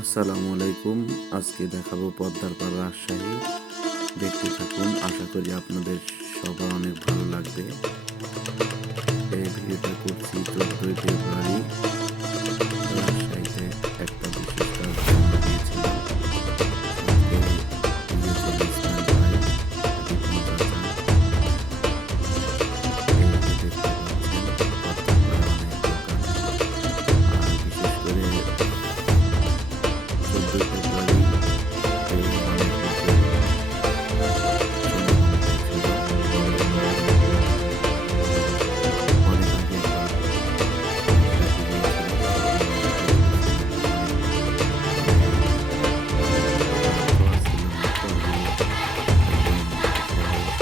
আসসালামু আলাইকুম। আজকে দেখাবো পদ্মার পাড় রাজশাহী। দেখতে থাকুন, আশা করি আপনাদের সবার অনেক ভালো লাগবে। এই ভিডিওটা করছি 14ই ফেব্রুয়ারি। রাজশাহীতে একটা বিশেষ কাজ গিয়েছিলাম। সাথে গিয়েছিল ইসমাইল ভাই, রিপন চাচা। এই যে দেখতে পাচ্ছেন পদ্মার পাড়ে অনেক দোকান। আর বিশেষ করে 14ই ফেব্রুয়ারি অনেক লোকের সমাগম হয়েছিল। অনেক আগেকার রাজশাহীতে গিয়েছিলাম, তখন আমাদের পরিবার ছিল না, তো ওগুলো একদম সহজ সরলভাবে দেখানো হয়েছিল। এখন অনেক দূরে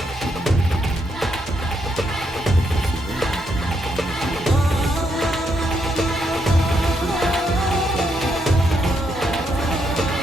রাজশাহী থেকে। দেখতেই পাচ্ছেন, ভিতর থেকে অনেক কিছু দেখতে পাচ্ছেন।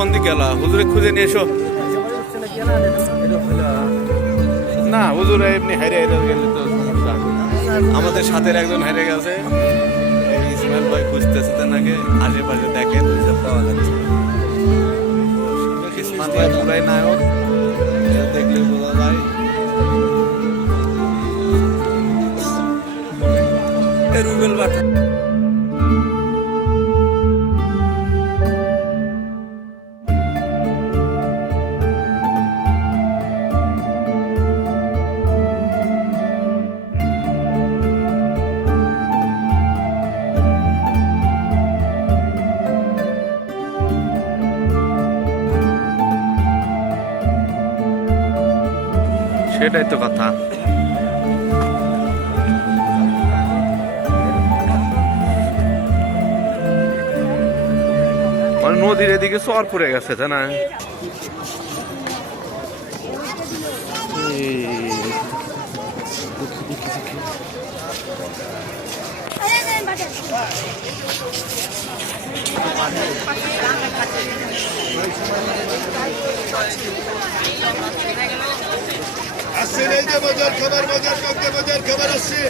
কোন দিকে গেল? হুজুরে খুঁজে নিয়ে এসো। না হুজুরে এমনি হাইরে হাইরে গেলে তো সমস্যা। আমাদের সাথে একজন হেরে গেছে, ইসমাইল ভাই খুঁজতেছে নাকি আশেপাশে দেখেন পাওয়া যাচ্ছে। ইসমাইল ভাই পুরাই নায়ক, দেখলে বোঝা যায়। রুবেল বাটা সেটাই তো কথা। মানে নদীর এদিকে চর পড়ে গেছে, তাই না? আসছে এই যে বাজার খাবার কাউকে বাজার খাবার আসছে।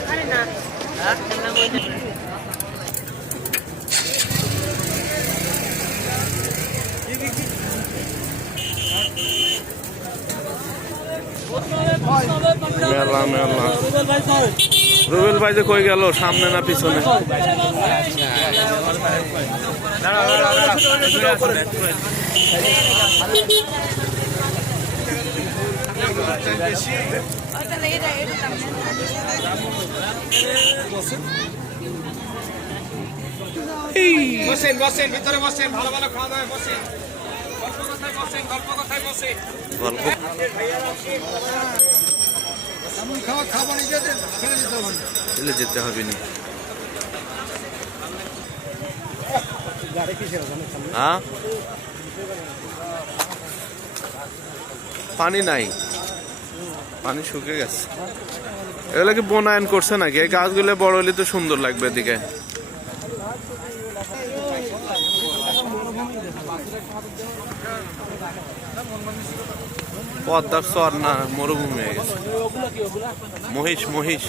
মেলা মেলা রুবেল ভাই যে কই গেল, সামনে না পিছনে? বসেন বসেন, ভিতরে বসেন, ভালো ভালো খাওয়া দাওয়া, বসেন, গল্প কথায় বসেন, গল্প কথায় বসেন। গল্প খাওয়া খাবার চলে যেতে হবে না। হ্যাঁ পানি নাই, পানি শুকিয়ে গেছে। এগুলো কি বনায়ন করছে নাকি? এই গাছগুলো বড় হলে তো সুন্দর লাগবে এদিকে। পদ্মার চর না, মরুভূমি হয়ে গেছে। মহিষ মহিষ